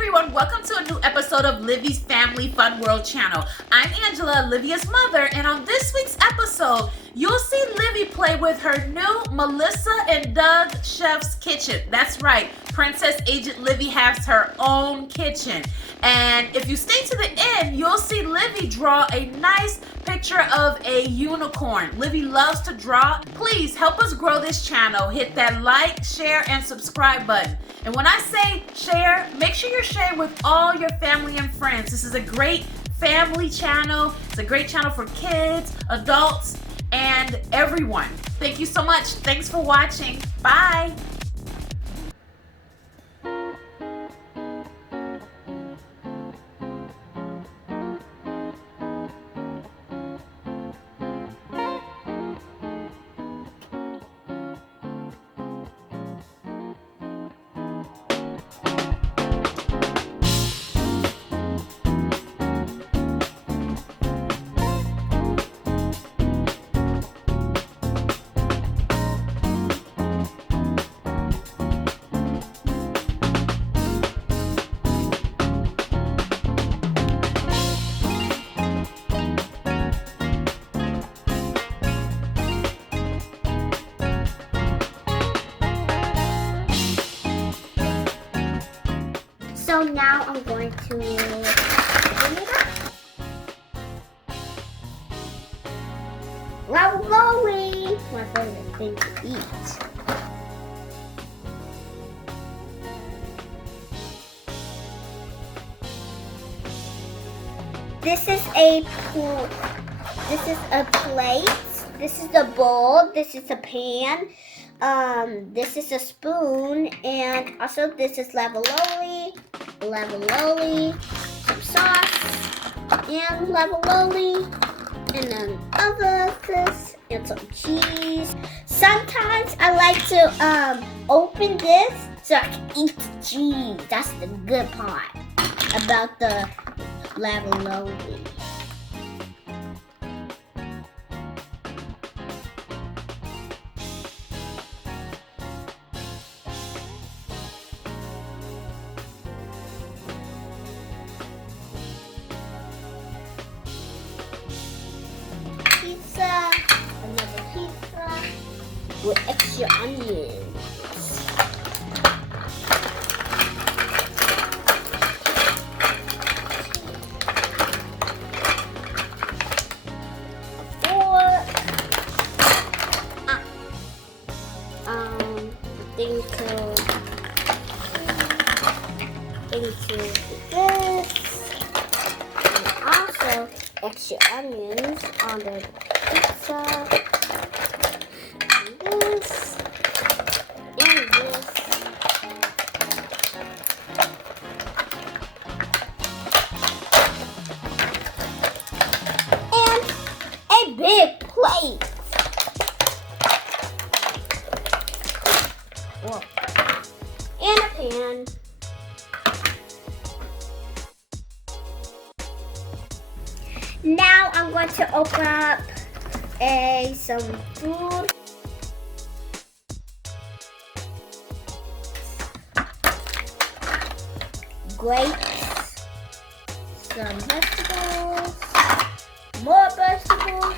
everyone, welcome to a new episode of Livy's Family Fun World channel. I'm Angela, Olivia's mother, and on this week's episode, you'll see Livy play with her new Melissa and Doug Chef's kitchen. That's right, Princess Agent Livy has her own kitchen. And if you stay to the end, you'll see Livy draw a nice picture of a unicorn. Livy loves to draw. Please help us grow this channel. Hit that like, share, and subscribe button. And when I say share, make sure you're sharing with all your family and friends. This is a great family channel. It's a great channel for kids, adults, and everyone. Thank you so much. Thanks for watching. Bye. So now I'm going to open it up. Ravioli! My favorite thing to eat. This is a plate. This is a bowl. This is a pan. This is a spoon, and also this is ravioli, some sauce, and ravioli, and then other this, and some cheese. Sometimes I like to open this so I can eat the cheese. That's the good part about the ravioli. Another pizza with extra onions. Into this, and also extra onions on the pizza, and this, and this. And a big plate. Whoa. And a pan. Now I'm going to open up some food. Grapes, some vegetables, more vegetables,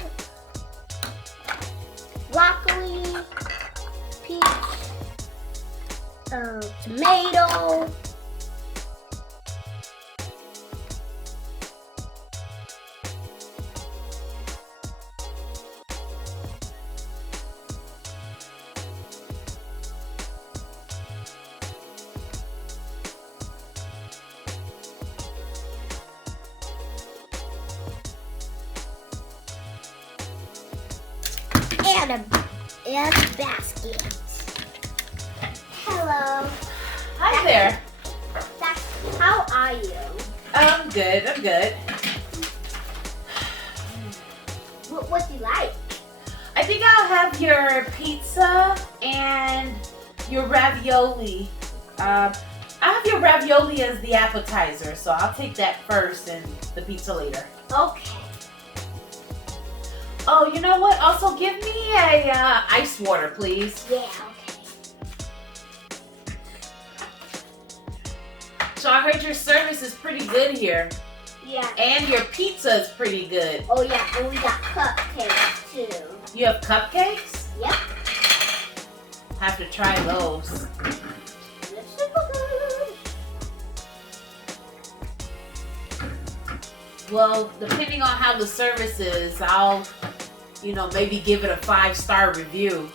broccoli, peach, tomato. And a basket. Hello. Hi there. How are you? I'm good. What do you like? I think I'll have your pizza and your ravioli. I'll have your ravioli as the appetizer, so I'll take that first and the pizza later. Okay. Oh, you know what? Also, give me a ice water, please. Yeah, okay. So I heard your service is pretty good here. Yeah. And your pizza is pretty good. Oh yeah, and we got cupcakes too. You have cupcakes? Yep. Have to try those. They're super good. Well, depending on how the service is, I'll, maybe give it a 5-star review.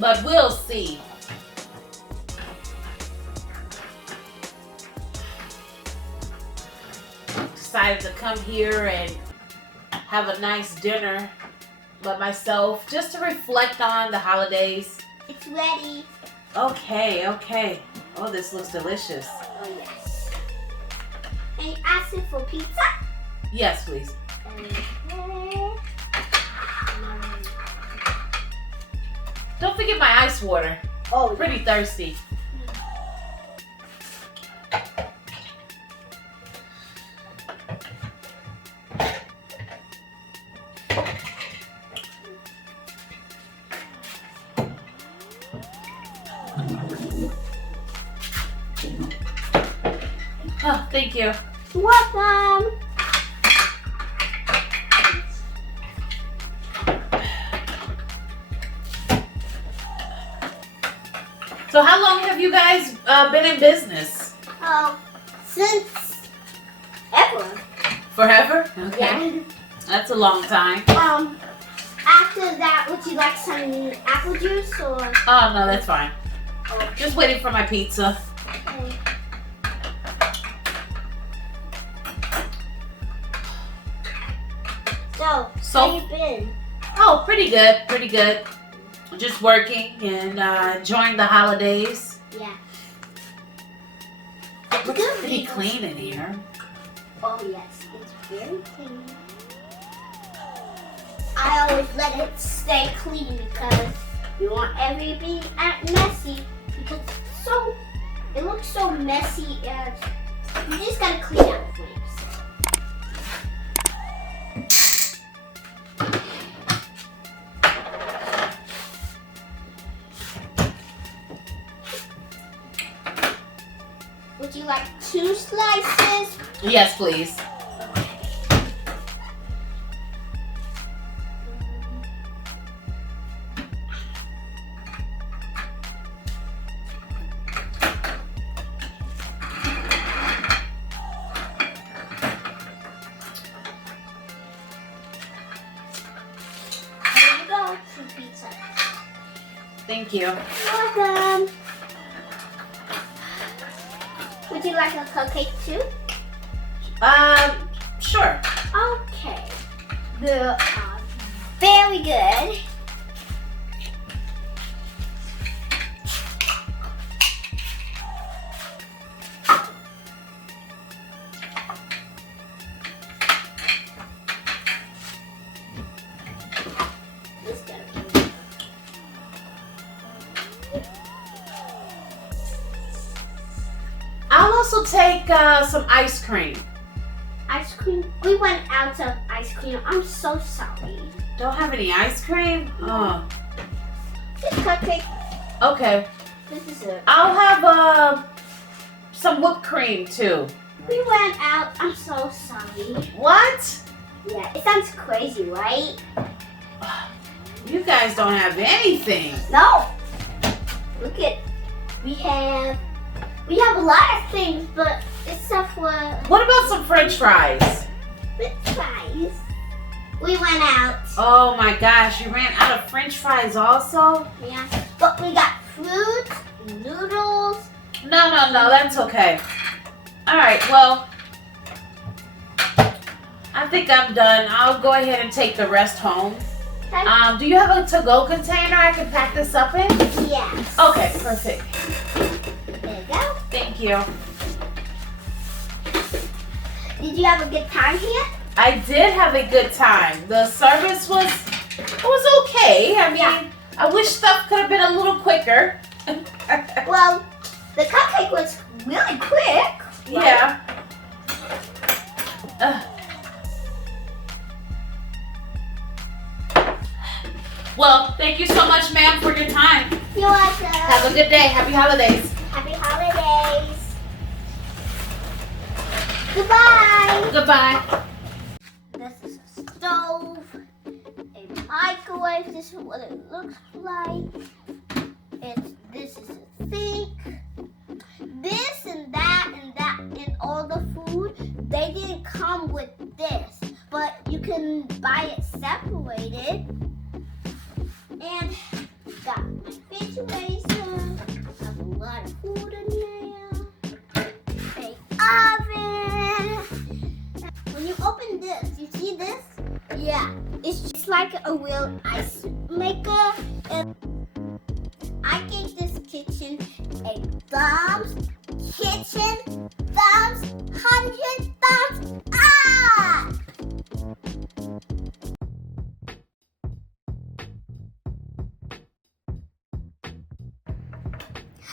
But we'll see. Decided to come here and have a nice dinner by myself just to reflect on the holidays. It's ready. Okay. Oh, this looks delicious. Oh yes. And you asked it for pizza? Yes, please. Don't forget my ice water. Oh, Pretty thirsty. Oh, thank you. You're welcome. So how long have you guys been in business? Since ever. Forever? Okay. Yeah. That's a long time. After that, would you like some apple juice or? Oh, no, that's fine. Oh, Just waiting for my pizza. okay. So, how you been? Oh, pretty good. Just working and enjoying the holidays. Yeah. Looks pretty clean in here. Oh yes, it's very clean. I always let it stay clean because you want everything messy because it looks so messy and you just gotta clean out for yourself. Would you like 2 slices? Yes, please. There you go, 2 pizza. Thank you. You're welcome. Would you like a cupcake too? Sure. Okay. The very good. This gotta be. I'll also take some ice cream. Ice cream. We went out of ice cream. I'm so sorry. Don't have any ice cream? Oh, This cupcake. okay. This is it. I'll have some whipped cream too. We went out. I'm so sorry. What? Yeah, it sounds crazy, right? You guys don't have anything. No. Look at. We have a lot of things, but except for What about some French fries? French fries. We went out. Oh my gosh, you ran out of French fries also? Yeah. But we got fruit, noodles. No, that's okay. Alright, well, I think I'm done. I'll go ahead and take the rest home. Okay. Do you have a to-go container I can pack this up in? Yes. Okay, perfect. There you go. Thank you. Did you have a good time here? I did have a good time. The service was okay. I mean, Yeah. I wish stuff could have been a little quicker. Well, the cupcake was really quick. Right? Yeah. Well, thank you so much, ma'am, for your time. You're welcome. Have a good day. Happy holidays. Happy holidays. Goodbye. Goodbye. This is a stove, a microwave. This is what it looks like. This is a sink. This and that and all the food, they didn't come with this, but you can buy it separated. And got my refrigerator. Have a lot of food in there. An oven. When you open this, you see this? Yeah, it's just like a real ice maker. And I gave this kitchen a thumbs. Kitchen thumbs, 100 thumbs up!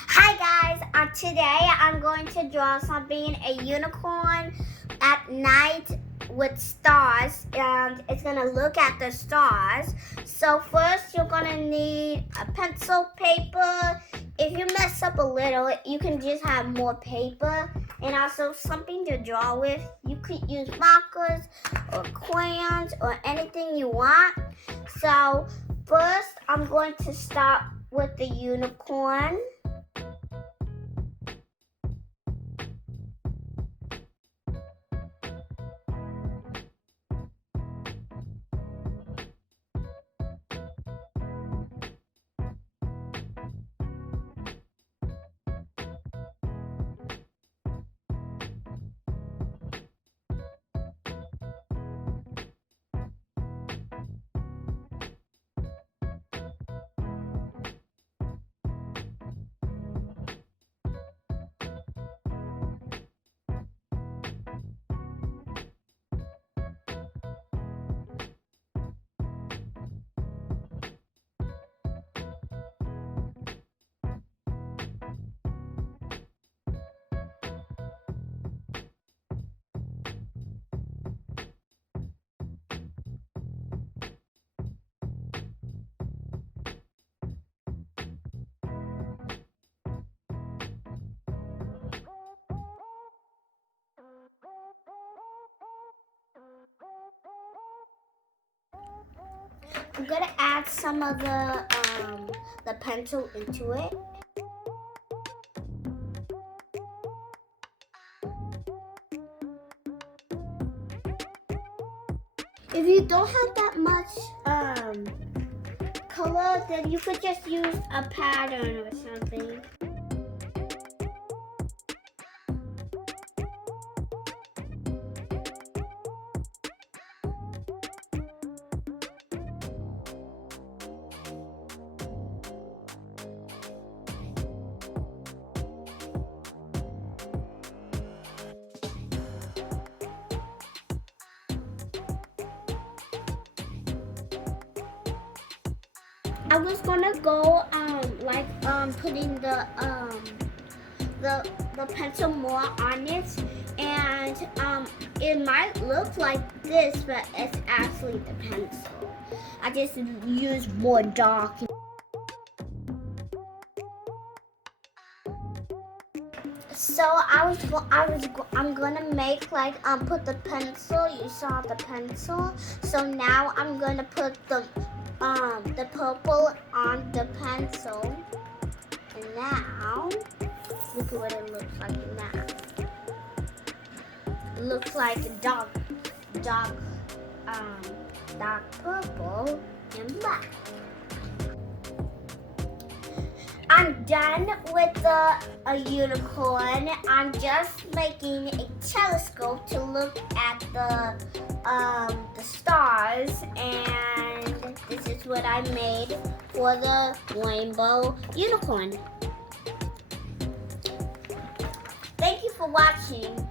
Hi guys, today I'm going to draw something, a unicorn at night with stars, and it's gonna look at the stars. So first you're gonna need a pencil, paper. If you mess up a little, you can just have more paper, and also something to draw with. You could use markers or crayons or anything you want. So first I'm going to start with the unicorn. I'm gonna add some of the pencil into it. If you don't have that much color, then you could just use a pattern or something. I was gonna go putting the pencil more on it, and it might look like this, but it's actually the pencil. I just use more dark. So I'm gonna make put the pencil. You saw the pencil. So now I'm gonna put the purple on the pencil. And now look at what it looks like now. It looks like dark purple and black. I'm done with the unicorn. I'm just making a telescope to look at the stars, and this is what I made for the rainbow unicorn. Thank you for watching.